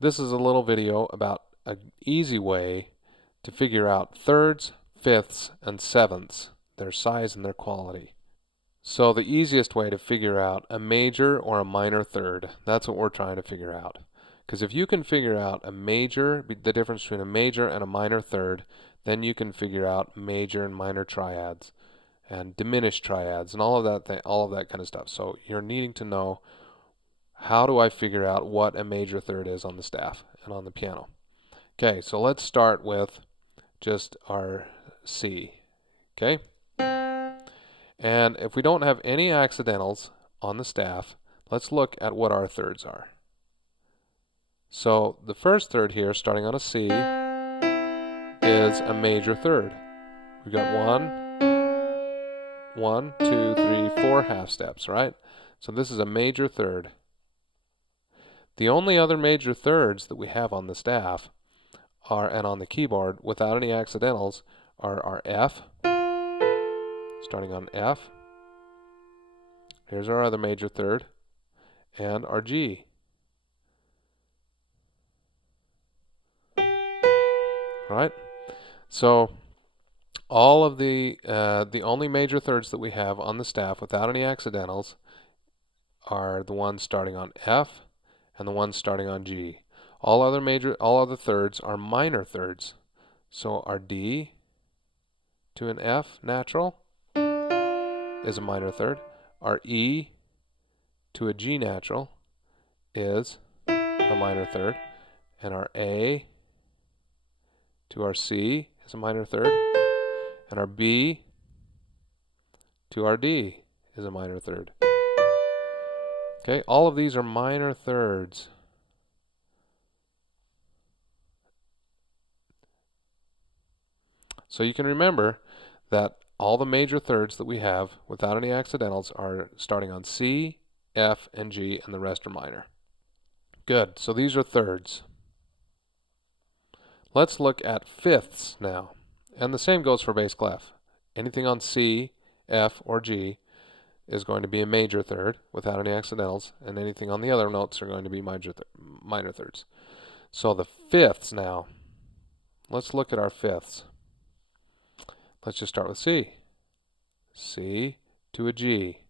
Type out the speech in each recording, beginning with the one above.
This is a little video about an easy way to figure out thirds, fifths, and sevenths, their size and their quality. So the easiest way to figure out a major or a minor third, that's what we're trying to figure out. Because if you can figure out the difference between a major and a minor third, then you can figure out major and minor triads and diminished triads and all of that kind of stuff. So you're needing to know, how do I figure out what a major third is on the staff and on the piano? Okay, so let's start with just our C. Okay? And if we don't have any accidentals on the staff, let's look at what our thirds are. So the first third here, starting on a C, is a major third. We've got one, two, three, four half steps, right? So this is a major third. The only other major thirds that we have on the staff and on the keyboard without any accidentals are our F, starting on F. Here's our other major third, and our G. Right? So all of the only major thirds that we have on the staff without any accidentals are the ones starting on F and the ones starting on G. All other thirds are minor thirds. So our D to an F natural is a minor third. Our E to a G natural is a minor third. And our A to our C is a minor third. And our B to our D is a minor third. Okay, all of these are minor thirds. So you can remember that all the major thirds that we have without any accidentals are starting on C, F, and G, and the rest are minor. Good, so these are thirds. Let's look at fifths now. And the same goes for bass clef. Anything on C, F, or G is going to be a major third without any accidentals, and anything on the other notes are going to be minor thirds. So the fifths now. Let's look at our fifths. Let's just start with C. C to a G.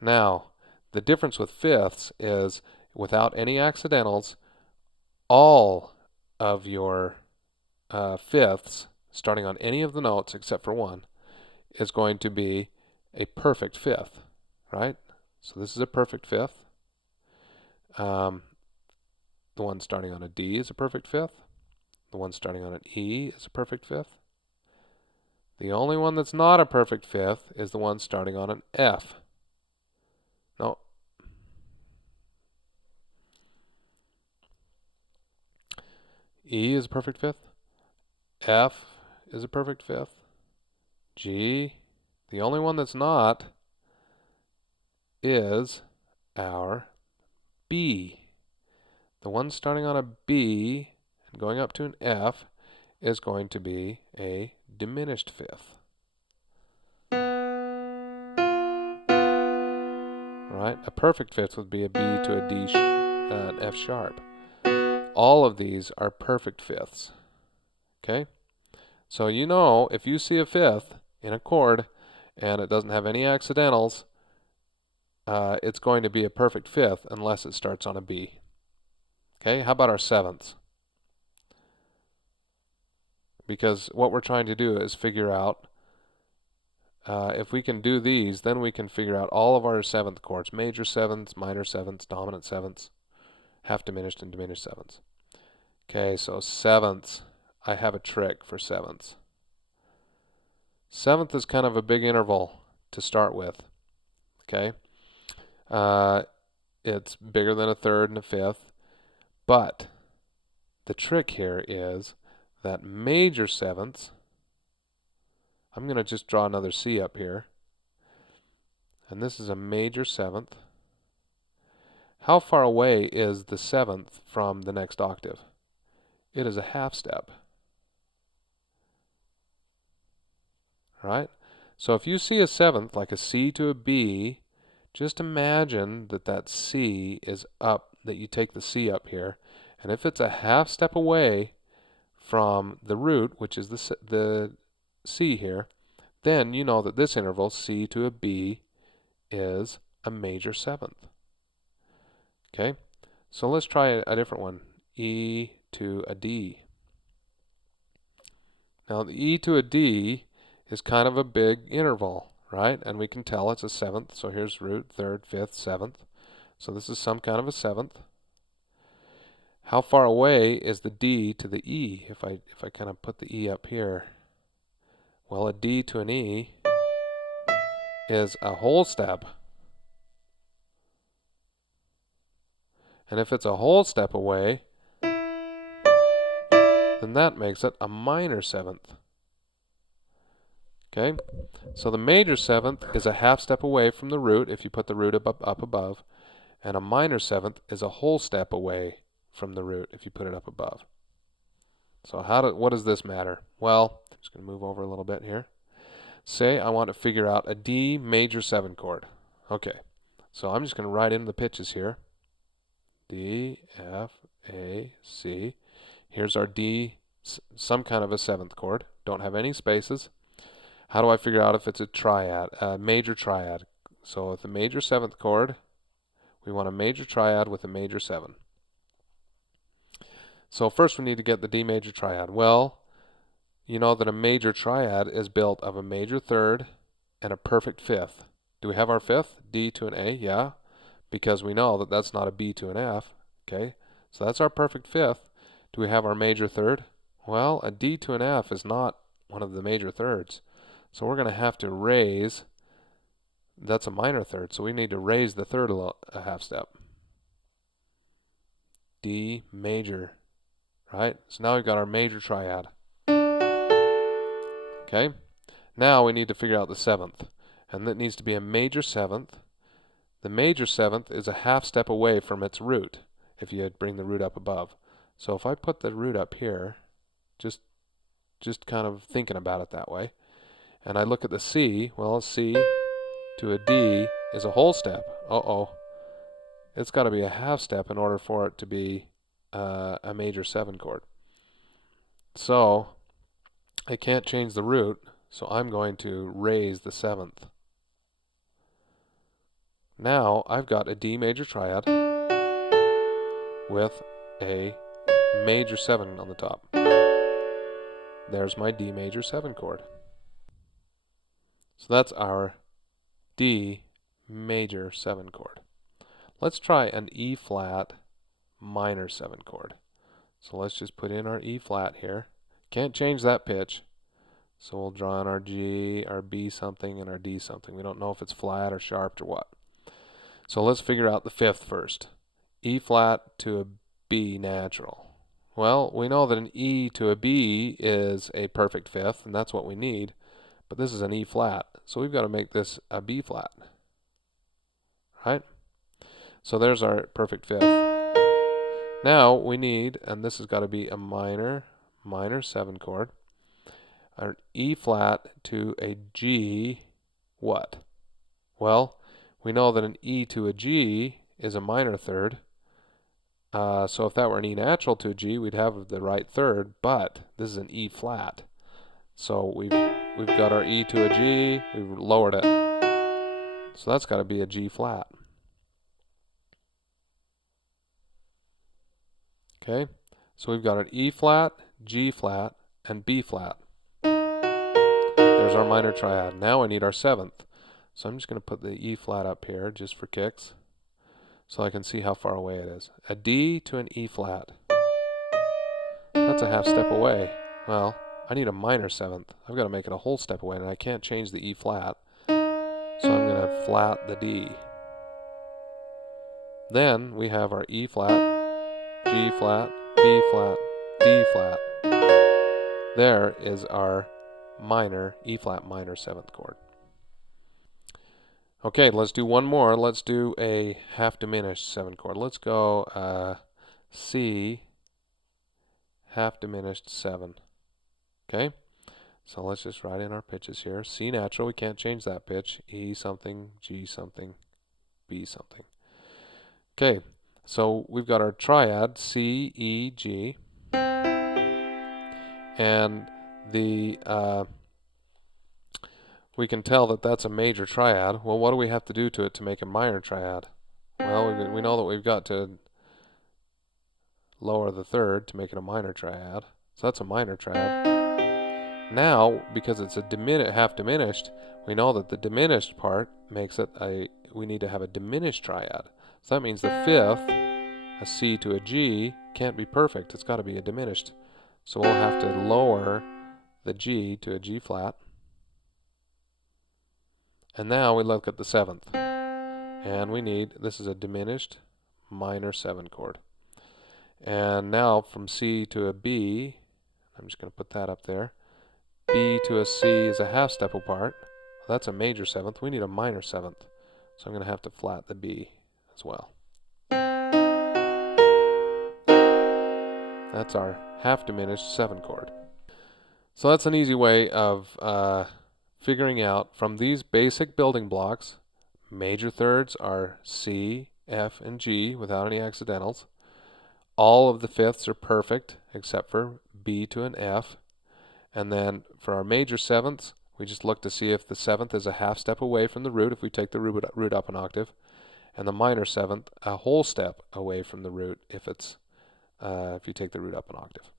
Now, the difference with fifths is without any accidentals, all of your fifths, starting on any of the notes except for one, is going to be a perfect fifth, right? So this is a perfect fifth. The one starting on a D is a perfect fifth. The one starting on an E is a perfect fifth. The only one that's not a perfect fifth is the one starting on an F. No. E is a perfect fifth. F is a perfect fifth. G, the only one that's not is our B. The one starting on a B and going up to an F is going to be a diminished fifth. Right? A perfect fifth would be a B to a D, an F sharp. All of these are perfect fifths. Okay? So you know, if you see a fifth in a chord and it doesn't have any accidentals, it's going to be a perfect fifth unless it starts on a B. Okay, how about our sevenths? Because what we're trying to do is figure out, if we can do these, then we can figure out all of our seventh chords: major sevenths, minor sevenths, dominant sevenths, half diminished and diminished sevenths. Okay, so sevenths, I have a trick for sevenths. Seventh is kind of a big interval to start with. Okay, it's bigger than a third and a fifth, but the trick here is that major sevenths, I'm going to just draw another C up here, and this is a major seventh. How far away is the seventh from the next octave? It is a half step. Right? So if you see a seventh, like a C to a B, just imagine that that C is up, that you take the C up here, And if it's a half step away from the root, which is the C here, then you know that this interval, C to a B, is a major seventh. Okay? So let's try a different one. E to a D. Now the E to a D is kind of a big interval, right? And we can tell it's a seventh. So here's root, third, fifth, seventh. So this is some kind of a seventh. How far away is the D to the E? If I kind of put the E up here, well, a D to an E is a whole step. And if it's a whole step away, then that makes it a minor seventh. Okay? So the major seventh is a half step away from the root if you put the root up above, and a minor seventh is a whole step away from the root if you put it up above. So what does this matter? Well, I'm just going to move over a little bit here. Say I want to figure out a D major 7 chord. Okay, so I'm just going to write in the pitches here. D, F, A, C. Here's our D, some kind of a 7th chord. Don't have any spaces. How do I figure out if it's a triad, a major triad? So with a major 7th chord, we want a major triad with a major 7. So first we need to get the D major triad. Well, you know that a major triad is built of a major third and a perfect fifth. Do we have our fifth? D to an A? Yeah, because we know that that's not a B to an F. Okay, so that's our perfect fifth. Do we have our major third? Well, a D to an F is not one of the major thirds. So we're going to have to raise, that's a minor third, so we need to raise the third a half step. D major, right? So now we've got our major triad. Okay, now we need to figure out the 7th, and that needs to be a major 7th. The major 7th is a half step away from its root, if you bring the root up above. So if I put the root up here, just kind of thinking about it that way, and I look at the C, well, a C to a D is a whole step. Uh-oh. It's got to be a half step in order for it to be a major 7 chord. So I can't change the root, so I'm going to raise the 7th. Now I've got a D major triad with a major 7 on the top. There's my D major 7 chord. So that's our D major 7 chord. Let's try an E flat minor 7 chord. So let's just put in our E flat here. Can't change that pitch. So we'll draw in our G, our B something, and our D something. We don't know if it's flat or sharp or what. So let's figure out the 5th first. E flat to a B natural. Well, we know that an E to a B is a perfect 5th, and that's what we need. But this is an E flat, so we've got to make this a B flat. Right? So there's our perfect 5th. Now we need, and this has got to be a minor 7 chord, an E flat to a G what? Well, we know that an E to a G is a minor third. So if that were an E natural to a G, we'd have the right third, but this is an E flat. So we've got our E to a G, we've lowered it. So that's got to be a G flat. Okay, so we've got an E flat, G flat, and B flat. There's our minor triad. Now I need our 7th. So I'm just going to put the E flat up here just for kicks, so I can see how far away it is. A D to an E flat. That's a half step away. Well, I need a minor 7th. I've got to make it a whole step away, and I can't change the E flat. So I'm going to flat the D. Then we have our E flat, G flat, B flat, D flat. There is our minor, E flat minor 7th chord. Okay, let's do one more. Let's do a half diminished 7 chord. Let's go C half diminished 7. Okay, so let's just write in our pitches here. C natural, we can't change that pitch. E something, G something, B something. Okay, So we've got our triad C, E, G, and we can tell that that's a major triad. Well, what do we have to do to it to make a minor triad? Well, we know that we've got to lower the third to make it a minor triad. So that's a minor triad. Now, because it's a half diminished, we know that the diminished part makes it we need to have a diminished triad. So that means the fifth, a C to a G, can't be perfect. It's got to be a diminished. So we'll have to lower the G to a G flat. And now we look at the seventh. And this is a diminished minor 7 chord. And now from C to a B, I'm just going to put that up there. B to a C is a half step apart. That's a major 7th. We need a minor 7th. So I'm going to have to flat the B as well. That's our half diminished 7 chord. So that's an easy way of figuring out from these basic building blocks. Major thirds are C, F, and G without any accidentals. All of the fifths are perfect except for B to an F. And then for our major sevenths, we just look to see if the seventh is a half step away from the root if we take the root up an octave, and the minor seventh a whole step away from the root if you take the root up an octave.